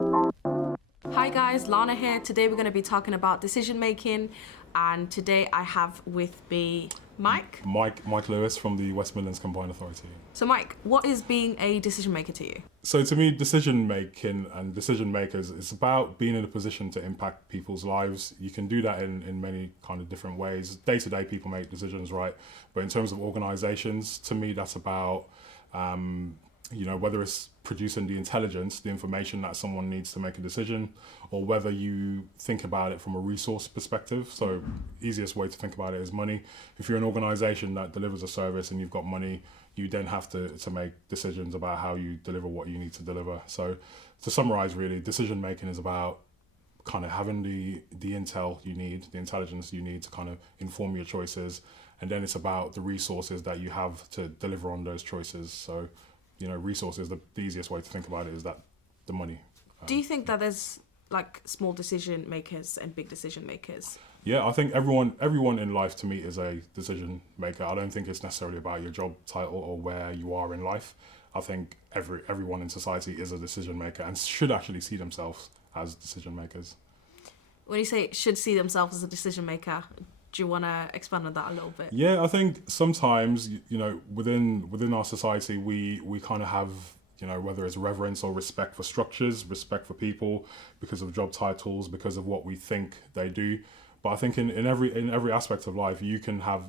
Hi guys, Lana here. Today we're going to be talking about decision making, and today I have with me Mike. Mike Lewis from the West Midlands Combined Authority. So Mike, what is being a decision maker to you? So to me, decision making and decision makers, it's about being in a position to impact people's lives. You can do that in many kind of different ways. Day to day, people make decisions, right? But in terms of organisations, to me, that's about whether it's producing the intelligence, the information that someone needs to make a decision, or whether you think about it from a resource perspective. So easiest way to think about it is money. If you're an organisation that delivers a service and you've got money, you then have to make decisions about how you deliver what you need to deliver. So to summarise, really, decision making is about kind of having the intel you need, the intelligence you need to kind of inform your choices. And then it's about the resources that you have to deliver on those choices. So resources, the easiest way to think about it is that the money. Do you think that there's like small decision makers and big decision makers? Yeah, I think everyone in life to me is a decision maker. I don't think it's necessarily about your job title or where you are in life. I think everyone in society is a decision maker and should actually see themselves as decision makers. When you say should see themselves as a decision maker, do you want to expand on that a little bit? Yeah, I think sometimes, within our society, we kind of have, whether it's reverence or respect for structures, respect for people because of job titles, because of what we think they do. But I think in every aspect of life, you can have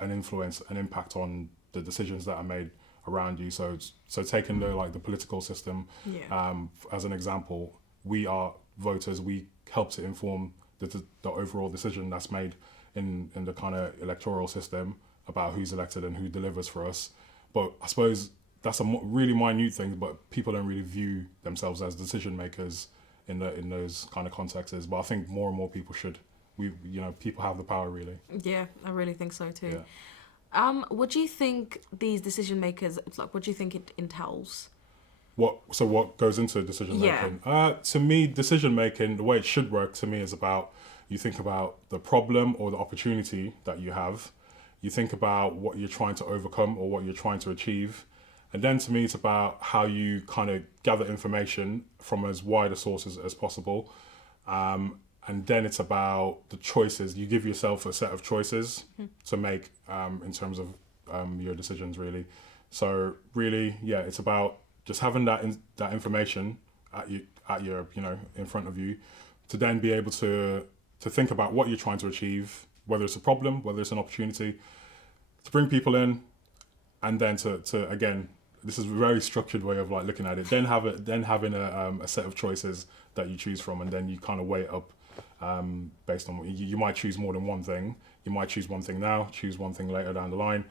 an influence, an impact on the decisions that are made around you. So taking the political system, as an example, we are voters. We help to inform the overall decision that's made in the kind of electoral system about who's elected and who delivers for us. But I suppose that's a really minute thing, but people don't really view themselves as decision makers in those kind of contexts. But I think more and more people should. People have the power, really. Yeah, I really think so too. Yeah. What do you think these decision makers, what do you think it entails? What goes into decision making? To me, decision making, the way it should work to me is about, you think about the problem or the opportunity that you have. You think about what you're trying to overcome or what you're trying to achieve. And then to me, it's about how you kind of gather information from as wide a sources as possible. And then it's about the choices. You give yourself a set of choices to make in terms of your decisions, really. So really, it's about just having that information at your in front of you, to then be able to think about what you're trying to achieve, whether it's a problem, whether it's an opportunity, to bring people in, and then to again, this is a very structured way of looking at it. Then having a set of choices that you choose from, and then you kind of weigh it up based on you might choose more than one thing. You might choose one thing now, choose one thing later down the line,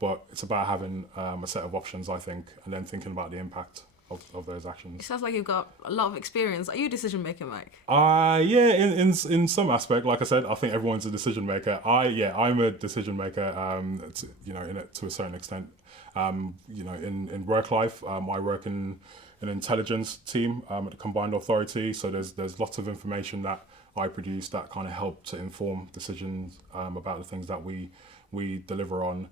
but it's about having a set of options, I think, and then thinking about the impact of those actions. It sounds like you've got a lot of experience. Are you a decision maker, Mike? In some aspect, like I said, I think everyone's a decision maker. I'm a decision maker. To a certain extent. In work life, I work in an intelligence team at the Combined Authority. So there's lots of information that I produce that kind of help to inform decisions about the things that we deliver on.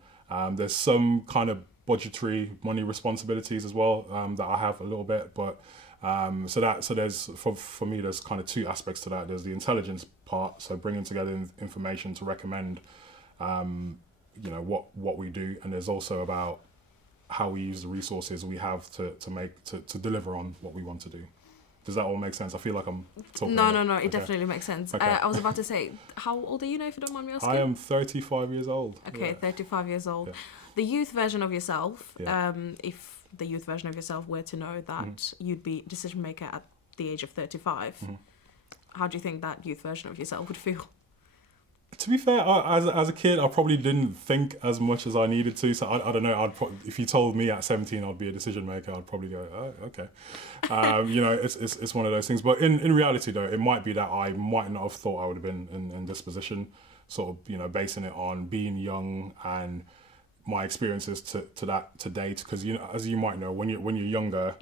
There's some kind of budgetary money responsibilities as well that I have a little bit, but so there's for me there's kind of two aspects to that. There's the intelligence part, so bringing together information to recommend what we do, and there's also about how we use the resources we have to deliver on what we want to do. Does that all make sense? I feel like I'm talking. No. It definitely makes sense. Okay. I was about to say, how old are you now, if you don't mind me asking? I am 35 years old. Okay, 35 years old. Yeah. The youth version of yourself, Yeah. if the youth version of yourself were to know that you'd be a decision maker at the age of 35, how do you think that youth version of yourself would feel? To be fair, as a kid, I probably didn't think as much as I needed to. So I don't know. If you told me at 17 I'd be a decision maker, I'd probably go, oh, okay. It's one of those things. But in reality, though, it might be that I might not have thought I would have been in this position. Sort of, basing it on being young and my experiences to date. Because as you might know, when you're younger,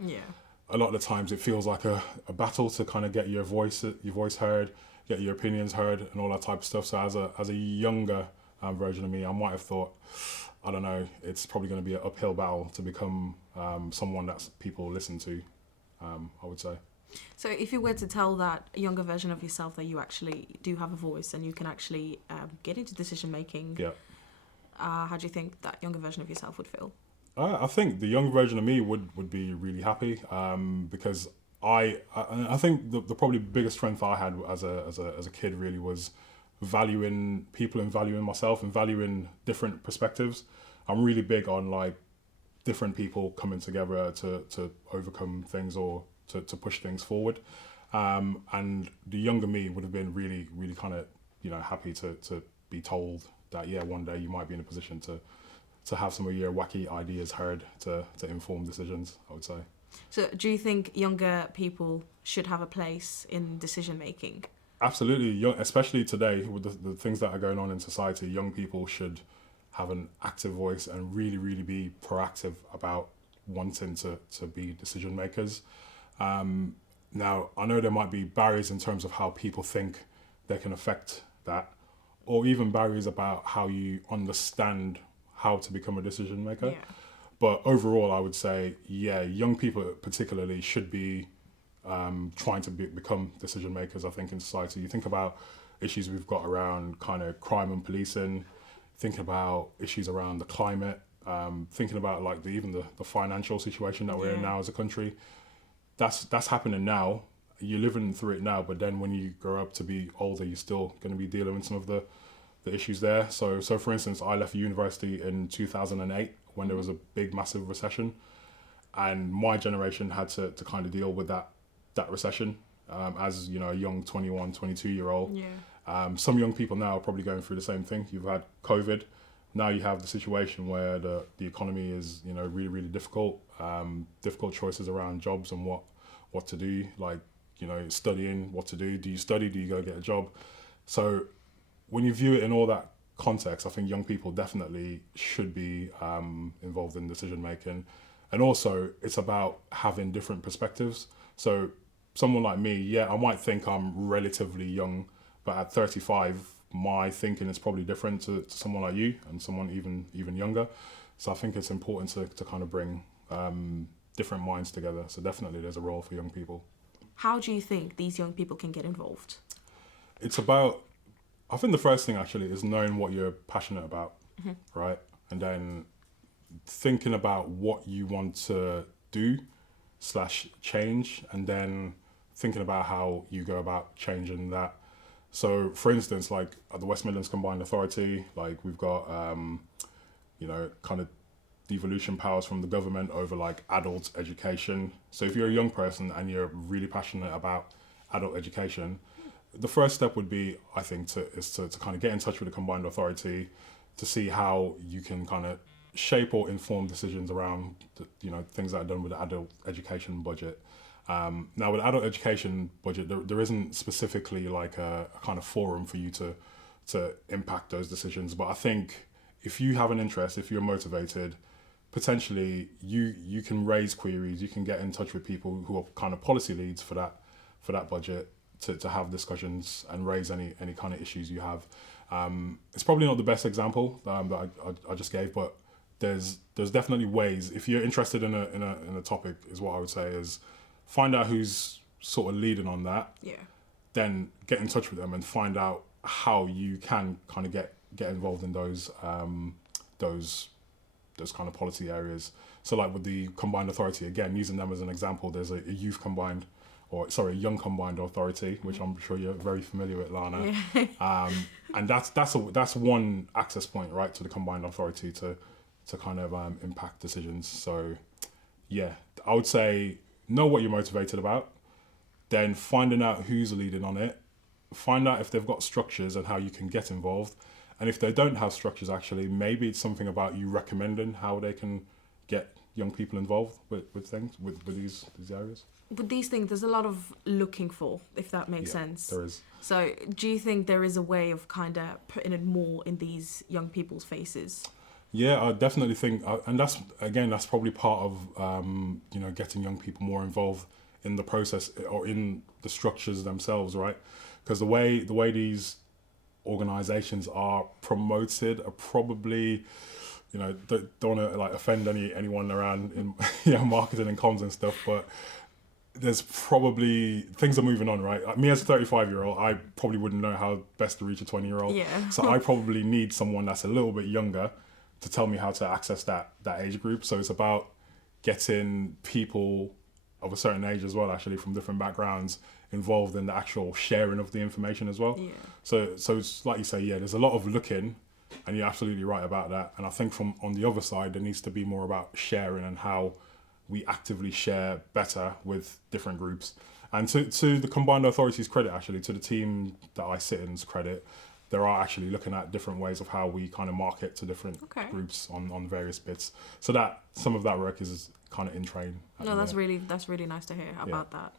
a lot of the times it feels like a battle to kind of get your voice heard, get your opinions heard, and all that type of stuff. So as a younger version of me, I might have thought, I don't know, it's probably going to be an uphill battle to become someone that people listen to, I would say. So if you were to tell that younger version of yourself that you actually do have a voice and you can actually get into decision making, Yeah. How do you think that younger version of yourself would feel? I think the younger version of me would be really happy, because I think the probably biggest strength I had as a kid really was valuing people and valuing myself and valuing different perspectives. I'm really big on like different people coming together to overcome things or to push things forward. And the younger me would have been really, really kind of, happy to be told that, yeah, one day you might be in a position to have some of your wacky ideas heard to inform decisions, I would say. So do you think younger people should have a place in decision making? Absolutely, especially today with the things that are going on in society, young people should have an active voice and really, really be proactive about wanting to be decision makers. Now, I know there might be barriers in terms of how people think they can affect that, or even barriers about how you understand how to become a decision maker. Yeah. But overall, I would say, yeah, young people particularly should be trying to become decision makers, I think, in society. You think about issues we've got around kind of crime and policing, thinking about issues around the climate, thinking about like even the financial situation that we're in now as a country. That's happening now. You're living through it now, but then when you grow up to be older, you're still going to be dealing with some of the issues there. So for instance, I left university in 2008 when there was a big, massive recession, and my generation had to kind of deal with that recession as a young 21, 22-year-old. Yeah. Some young people now are probably going through the same thing. You've had COVID. Now you have the situation where the economy is really, really difficult. Difficult choices around jobs and what to do, like studying, what to do. Do you study? Do you go get a job? So when you view it in all that context, I think young people definitely should be involved in decision making. And also it's about having different perspectives. So someone like me, yeah, I might think I'm relatively young, but at 35, my thinking is probably different to someone like you and someone even younger. So I think it's important to kind of bring different minds together. So definitely there's a role for young people. How do you think these young people can get involved? It's about, I think the first thing actually is knowing what you're passionate about, right? And then thinking about what you want to do / change, and then thinking about how you go about changing that. So for instance, like at the West Midlands Combined Authority, like we've got, kind of devolution powers from the government over like adult education. So if you're a young person and you're really passionate about adult education, the first step would be, I think, to kind of get in touch with the Combined Authority to see how you can kind of shape or inform decisions around things that are done with the adult education budget. Now with the adult education budget, there isn't specifically like a kind of forum for you to impact those decisions. But I think if you have an interest, if you're motivated, potentially you can raise queries, you can get in touch with people who are kind of policy leads for that budget to have discussions and raise any kind of issues you have. It's probably not the best example that I just gave, but there's definitely ways. If you're interested in a topic, is what I would say, is find out who's sort of leading on that. Yeah. Then get in touch with them and find out how you can kind of get involved in those kind of policy areas. So like with the Combined Authority, again, using them as an example, there's a young combined authority, which I'm sure you're very familiar with, Lana. Yeah. And that's one access point, right, to the combined authority to kind of impact decisions. So yeah, I would say know what you're motivated about, then finding out who's leading on it, find out if they've got structures and how you can get involved. And if they don't have structures, actually, maybe it's something about you recommending how they can get young people involved with things, with these areas. With these things, there's a lot of looking for, if that makes sense. There is. So do you think there is a way of kind of putting it more in these young people's faces? Yeah, I definitely think, and that's probably part of, getting young people more involved in the process or in the structures themselves, right? Because the way these organizations are promoted are probably, don't want to like offend anyone around in marketing and comms and stuff, but there's probably things are moving on, right? Like me as a 35-year-old, I probably wouldn't know how best to reach a 20-year-old. Yeah. So I probably need someone that's a little bit younger to tell me how to access that age group. So it's about getting people of a certain age as well, actually, from different backgrounds involved in the actual sharing of the information as well. Yeah. So it's like you say, yeah, there's a lot of looking, and you're absolutely right about that. And I think from on the other side, there needs to be more about sharing and how we actively share better with different groups. And to the Combined Authorities' credit, actually, to the team that I sit in's credit, there are actually looking at different ways of how we kind of market to different groups on various bits. So that some of that work is kind of in train. No, that's really nice to hear about that.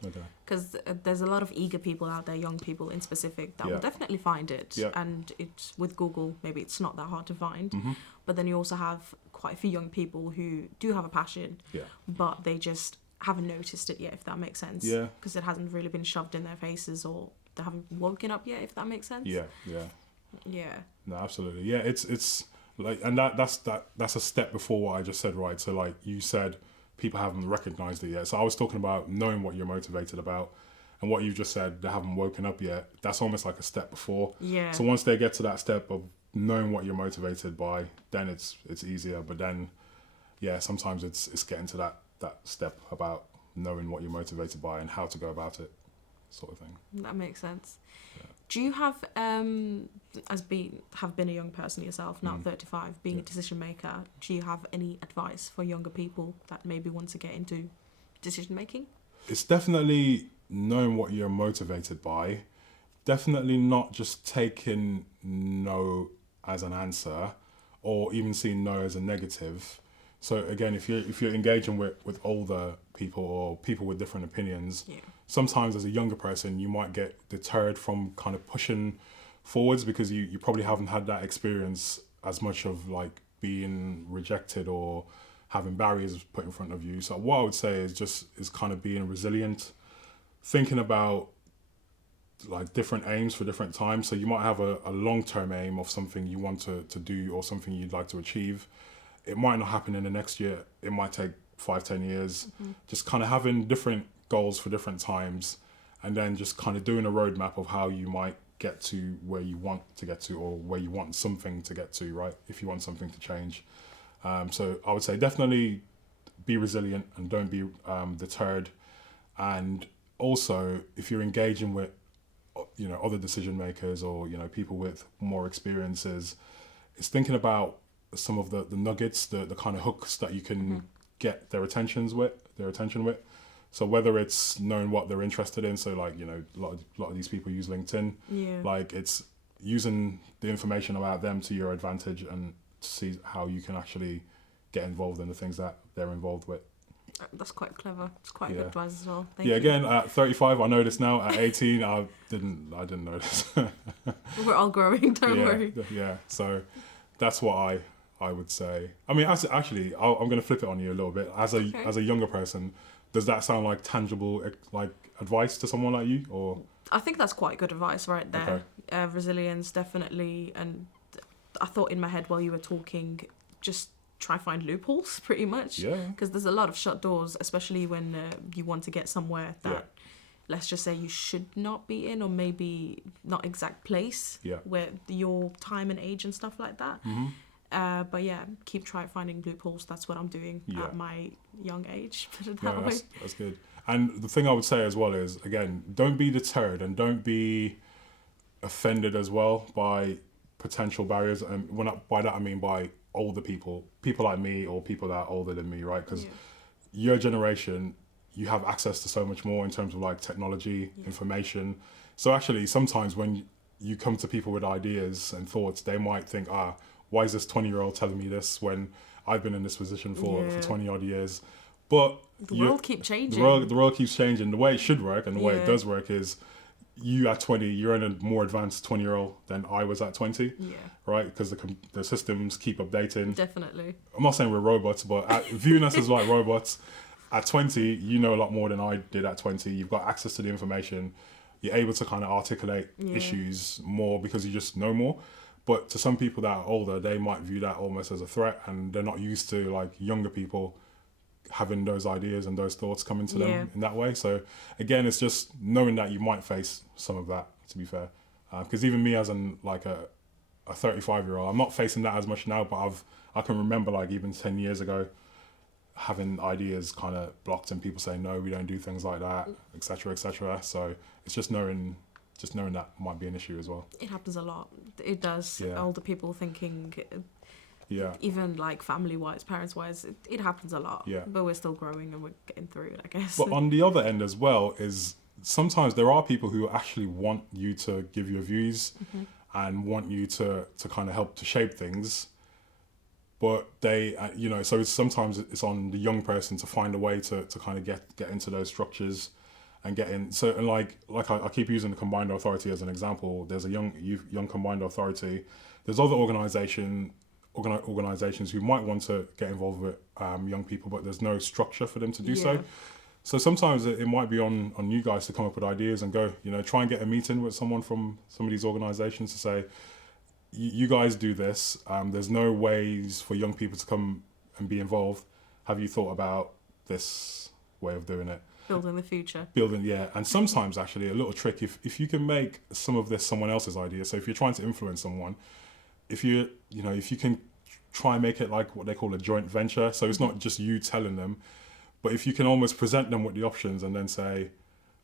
Because there's a lot of eager people out there, young people in specific, that will definitely find it. Yeah. And it's with Google, maybe it's not that hard to find. Mm-hmm. But then you also have quite a few young people who do have a passion, but they just haven't noticed it yet, if that makes sense. Yeah. Because it hasn't really been shoved in their faces, or they haven't woken up yet, if that makes sense. Yeah. No, absolutely. Yeah, it's like, and that's a step before what I just said, right? So like you said, people haven't recognized it yet. So I was talking about knowing what you're motivated about, and what you've just said, they haven't woken up yet. That's almost like a step before. Yeah. So once they get to that step of knowing what you're motivated by, then it's easier. But then, yeah, sometimes it's getting to that step about knowing what you're motivated by and how to go about it, sort of thing. That makes sense. Yeah. Do you have, have been a young person yourself, now 35, being a decision maker, do you have any advice for younger people that maybe want to get into decision making? It's definitely knowing what you're motivated by. Definitely not just taking no as an answer, or even seeing no as a negative. So again, if you're engaging with older people or people with different opinions, sometimes as a younger person, you might get deterred from kind of pushing forwards because you probably haven't had that experience as much of like being rejected or having barriers put in front of you. So what I would say is kind of being resilient, thinking about like different aims for different times. So you might have a long-term aim of something you want to do or something you'd like to achieve. It might not happen in the next year. It might take 5-10 years. Mm-hmm. Just kind of having different goals for different times, and then just kind of doing a roadmap of how you might get to where you want to get to, or where you want something to get to, right? If you want something to change. So I would say definitely be resilient and don't be deterred. And also, if you're engaging with other decision makers or people with more experiences, it's thinking about some of the nuggets, the kind of hooks that you can get their attention with. So whether it's knowing what they're interested in, so like a lot of these people use LinkedIn, like it's using the information about them to your advantage and see how you can actually get involved in the things that they're involved with. That's quite clever. It's quite good advice as well. Thank you. Again, at 35, I know this now. At 18, I didn't know this. We're all growing, don't worry. Yeah, so that's what I would say. I mean, actually, I'm going to flip it on you a little bit. As a younger person, does that sound like tangible like advice to someone like you, or? I think that's quite good advice right there. Okay. Resilience, definitely. And I thought in my head while you were talking, just try find loopholes, pretty much. Yeah. Because there's a lot of shut doors, especially when you want to get somewhere that, let's just say, you should not be in, or maybe not exact place where your time and age and stuff like that. Mm-hmm. But keep finding loopholes. That's what I'm doing at my young age. Put it that way. That's good. And the thing I would say as well is, again, don't be deterred and don't be offended as well by potential barriers. And by that I mean by older people like me, or people that are older than me, right? Because your generation, you have access to so much more in terms of like technology, information. So actually, sometimes when you come to people with ideas and thoughts, they might think, why is this 20-year-old telling me this when I've been in this position for 20 odd years? But the world keeps changing. The world keeps changing. The way it should work and the way it does work is, you at 20, you're in a more advanced 20-year-old than I was at 20, right? Because the systems keep updating. Definitely. I'm not saying we're robots, but viewing us as like robots, at 20, you know a lot more than I did at 20. You've got access to the information. You're able to kind of articulate issues more because you just know more. But to some people that are older, they might view that almost as a threat, and they're not used to like younger people having those ideas and those thoughts come into them in that way. So again, it's just knowing that you might face some of that, to be fair. Because even me as a 35-year-old, I'm not facing that as much now, but I can remember like even 10 years ago having ideas kind of blocked and people saying, no, we don't do things like that, etc., etc. So it's just knowing that might be an issue as well. It happens a lot. It does. Yeah. Older people thinking, even like family-wise, parents-wise, it happens a lot. Yeah. But we're still growing and we're getting through it, I guess. But on the other end as well is sometimes there are people who actually want you to give your views and want you to kind of help to shape things. But they, so sometimes it's on the young person to find a way to kind of get into those structures and get in. So, and like I keep using the combined authority as an example. There's a young combined authority. There's other organizations who might want to get involved with young people, but there's no structure for them to do so. So sometimes it might be on you guys to come up with ideas and go, try and get a meeting with someone from some of these organizations to say, you guys do this. There's no ways for young people to come and be involved. Have you thought about this way of doing it? Building the future. And sometimes actually a little trick, if you can make some of this someone else's idea. So if you're trying to influence someone, if you can try and make it like what they call a joint venture. So it's not just you telling them, but if you can almost present them with the options and then say,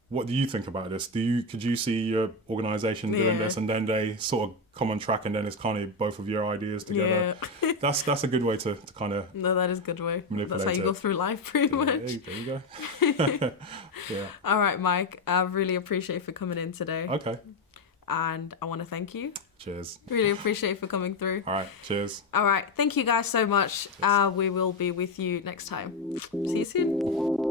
what do you think about this? Could you see your organization doing this? And then they sort of come on track and then it's kind of both of your ideas together. Yeah. That's a good way to kind of... No, that is a good way. That's how you go through life pretty much. There you go. Yeah. All right, Mike. I really appreciate you for coming in today. Okay. And I want to thank you. Cheers. Really appreciate you for coming through. All right. Cheers. All right. Thank you guys so much. We will be with you next time. See you soon.